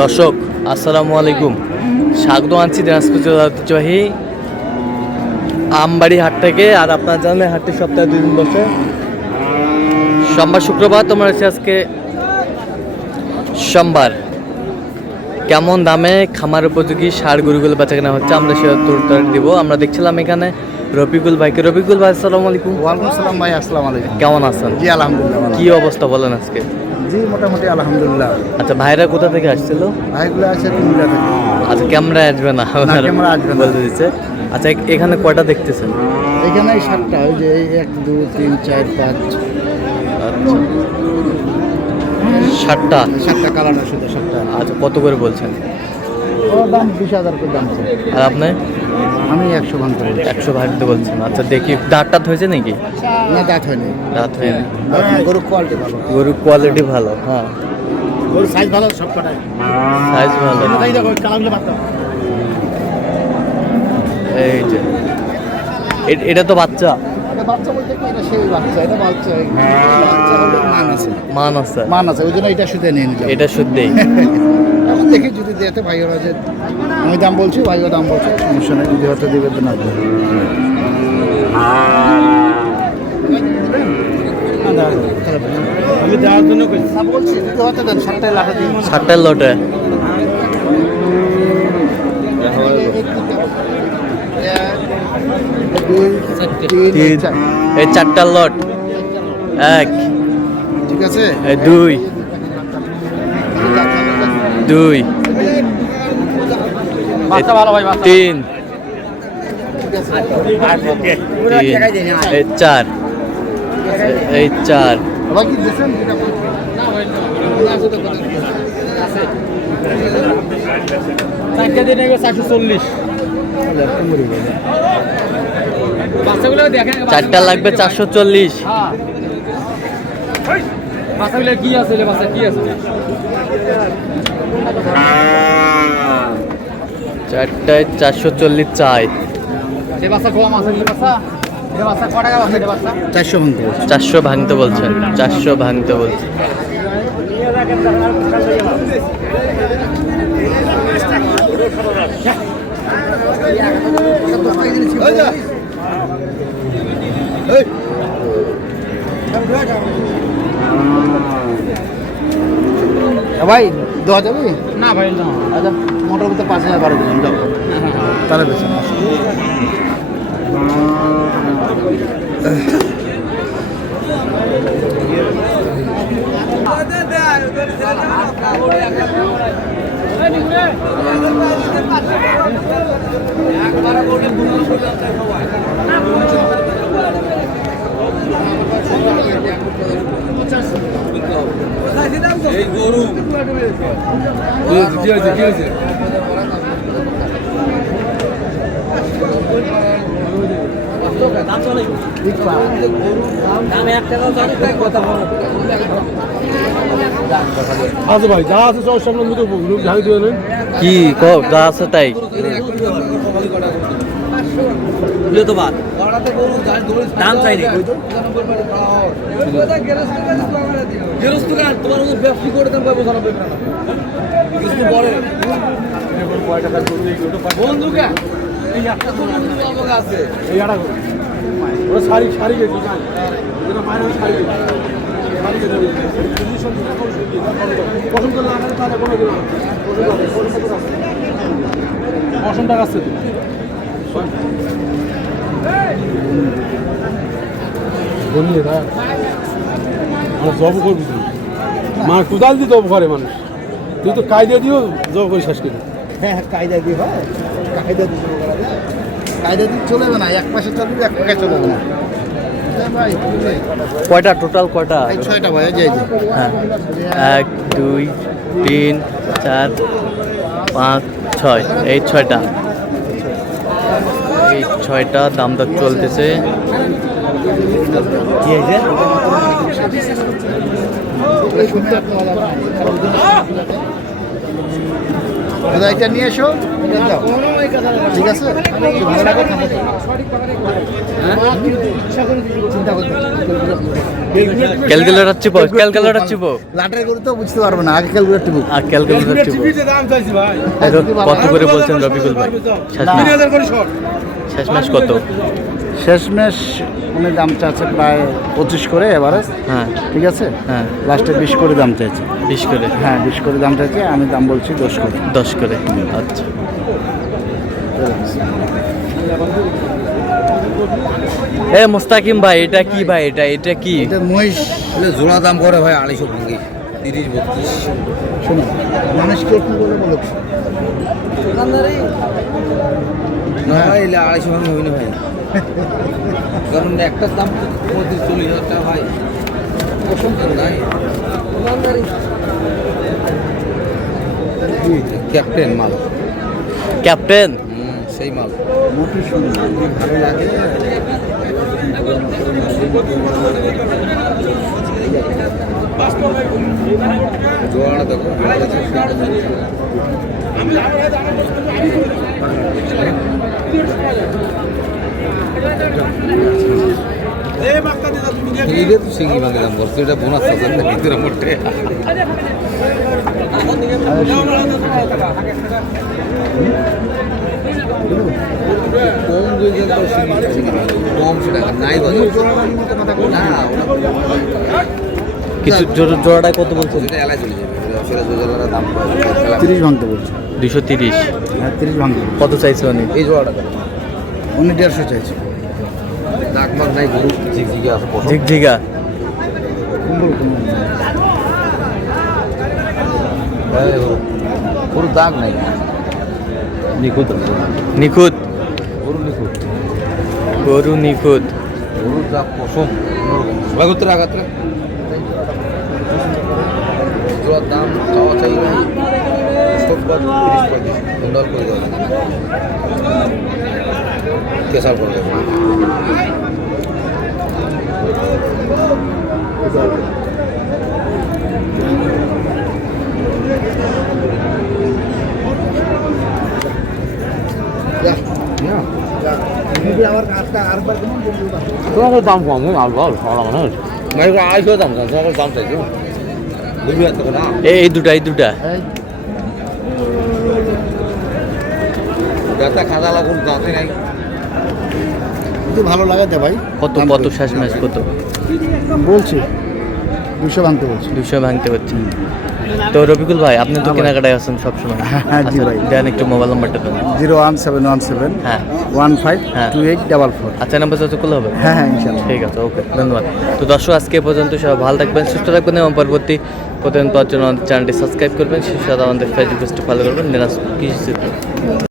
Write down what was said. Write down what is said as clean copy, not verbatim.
দর্শক আসসালামু আলাইকুম, স্বাগত আনছি দিনাজপুর জেলার ঐতিহ্যবাহী আমবাড়ি হাট থেকে। আর আপনার জানেন হাটটি সপ্তাহে 2 দিন বসে, সোমবার শুক্রবার। তোমার হচ্ছে আজকে সোমবার। কেমন দামে খামার উপযোগী ষাঁড় গরুগুলো বেচা কেনা হচ্ছে আমরা সে উত্তর দিব। আমরা দেখছিলাম এখানে রফিকুল ভাইকে। রফিকুল ভাই আসসালামু আলাইকুম। ওয়ালাইকুম আসসালাম ভাই, আসসালামু আলাইকুম। কেমন আছেন? জি আলহামদুলিল্লাহ। কি অবস্থা বলেন আজকে? জি মোটামুটি আলহামদুলিল্লাহ। আচ্ছা, ভাইরা কোথা থেকে আসছিল? ভাইগুলো আছে কুমিল্লা থেকে। আচ্ছা, ক্যামেরা আসবে না, ক্যামেরা আসবে না বলতে দিচ্ছে। আচ্ছা, এখানে কয়টা দেখতেছেন? এখানে 7টা, ওই যে 1 2 3 4 5। আচ্ছা, 7টা। 7টা কালার আছে, 7টা। আচ্ছা, কত করে বলছেন? ওর দাম 20,000 করে দাম আছে। আর আপনি? আমি 100 ভাঙতে বলছি। 100 ভাগতে বলছেন। আচ্ছা, দেখি দাঁতটা হয়েছে নাকি? না, দাঁত হয়নি। দাঁত হয়নি। গরুর কোয়ালিটি ভালো। গরুর কোয়ালিটি ভালো। হ্যাঁ, গরুর সাইজ ভালো, সব কটাই সাইজ ভালো। কালারগুলো বাদ দাও। এই যে এটা তো বাচ্চা। এটা বাচ্চা বলতে কি, এটা সেই বাচ্চা, এটা বাচ্চা। বাচ্চা হলে মান আছে, মান আছে। মান আছে, ওই জন্য এটা শুধু নিয়ে নিতে। এটা শুদ্ধই। এখন দেখি যদি দেতে ভাইয়েরা, যে আমি দাম বলছি, ভাইও দাম বলছে, সমস্যা নেই। যদি হতে দিবে তো না দেবে। আমি দেওয়ার জন্য বলছি, যদি হতে দেন 7টায় লাখা দিন। 7টার লটে। এই 4টার লট। 1 ঠিক আছে, এই 2 2 বাচ্চা ভালো ভাই, বাচ্চা 3 ঠিক আছে। এই 4 এই 4 আবার কি দিছেন? এটা না ভাই, না আছে তো কথা আছে। 4টা দিন আগে 440। বাচ্চাগুলো দেখেন, 4টা লাগবে 440। হ্যাঁ বাচ্চাগুলো কি আছে রে, বাচ্চা কি আছে? 4টায় 440 চাই। যে বাচ্চা কম আছে, যে বাচ্চা, যে বাচ্চা কত টাকা আছে? এটা বাচ্চা 400 ভাঙতে বলছেন। 400 ভাঙতে বলছেন। ভাই দেওয়া যাবে না ভাই? না, আচ্ছা মোটর ভিতরে 5,000 12 দিন দাও, তাহলে বেশি এই গরু কি হয়েছে? আচ্ছা ভাই, যা আছে সব সামনে মতো ঝাড়ি দেবেন। কি যা আছে তাই? দাম চাইনি পছন্দ আছে বলিয়ে না, জব করবি তুই, মা কোদাল দিয়ে জব করে মানুষ। তুই তো কায়দা দিও জব করে শেষ করি। হ্যাঁ কায়দা দিয়ে হয়, কায়দা দিয়ে শুরু করা যায়। কায়দা দিয়ে চলবে না, এক পাশে চলবে, এক পাশে চলবে না। কয়টা টোটাল? কয়টা? 6টা ভাই, যাই হ্যাঁ, 1 2 3 4 5 6। এই 6টা, এই 6টা দাম দর চলতেছে। কি হয়েছে? দাদা এটা নিয়ে এসো, এটা দাও। ঠিক আছে, ভালো লাগে থাকো। চিন্তা করতে ক্যালকুলেটর চিপো, ক্যালকুলেটর চিপো। লাটের গরু তো বুঝতে পারবে না, আগে ক্যালকুলেটর টিপু। আর ক্যালকুলেটর চিপো। টিভিতে দাম চাইছি ভাই। কত করে বলছেন রফিকুল ভাই? 3000 করে শর্ট। শেষমেশ কত? শেষমেশ উনি দাম চাচ্ছে প্রায় 25 করে এভারেজ। হ্যাঁ ঠিক আছে, হ্যাঁ, লাস্টে 20 করে দাম চাইছে। 20 করে। হ্যাঁ 20 করে দাম চাইছে, আমি দাম বলছি 10 করে। 10 করে। আচ্ছা, এ মুস্তাকিম ভাই, এটা কি ভাই? এটা কি? এটা মহিষ। জোড়া দাম করে ভাই 250 ভাঙ্গি 30-32। শোনো, মানুষকে কি বলে বলো? না ভাই এলে 250 ভাঙ্গি হইনি ভাই, কারণ একটার দাম 35-40 হাজার টাকা ভাই। নাই ক্যাপ্টেন মাল, ক্যাপ্টেন। সেই মাল মুখে শুনো, ভালো লাগে। জোড়াটা দেখো, এইটা তো সিঙ্গি ভাঙ্গি দাম করছে, এটা বোনাস আছে না ভিতরে মোটে। কম যদি কম সেটা নাই বাজার না, কিছু জোড়াটা কত বলছেন? সেটা এলাই চলে যাবে, সেটা জোড়াটার দাম 30 ভাঙতে বলছে। 230। হ্যাঁ 30 ভাঙতে বলছে। কত চাইছে উনি? এই জোড়াটা দেন। উনি 150 চাইছে। নাক মাক নাই, গরু ঝিকঝিকে আছে পছন্দ। ঝিকঝিকা। কুম্বল কুম্বল। গরুর দাগ নাই, নিখুঁত নিখুঁত। গরু নিখুঁত, গরু নিখুঁত। গরুর দাগ পশম সবাই করতে রাখাতে জোড়ার দাম চাওয়া চাই ভাই 30-35 কুইন্টাল করে দেওয়া যাবে, কেসার করে দেবো। তোমার দাম কম আর বল সারা মানুষ নাই 250 দাম চাই, তোমার দাম চাইছো 2000 টাকা না। এই দুটা। দাঁতা খাজা লাগুন দাঁতে নাই। যদি ভালো লাগে দে ভাই। কত শেষমেশ কত? বলছি 200 ভাঙতে বলছি। 200 ভাঙতে হচ্ছে। তো রফিকুল ভাই, আপনি তো কেনাকাটায় আছেন সবসময়। হ্যাঁ, জি ভাই। দেন একটু মোবাইল নাম্বারটা দেন। 01717 হ্যাঁ 152844। আচ্ছা, নাম্বার যত করলে হবে? হ্যাঁ হ্যাঁ ইনশাআল্লাহ। ঠিক আছে, ওকে, ধন্যবাদ। তো দর্শক, আজকে এ পর্যন্ত সবাই ভালো থাকবেন, সুস্থ থাকবেন এবং পরবর্তী প্রতিদিন পাওয়ার জন্য আমাদের চ্যানেলটি সাবস্ক্রাইব করবেন, সেই সাথে আমাদের ফেসবুক পেজটি ফলো করবেন।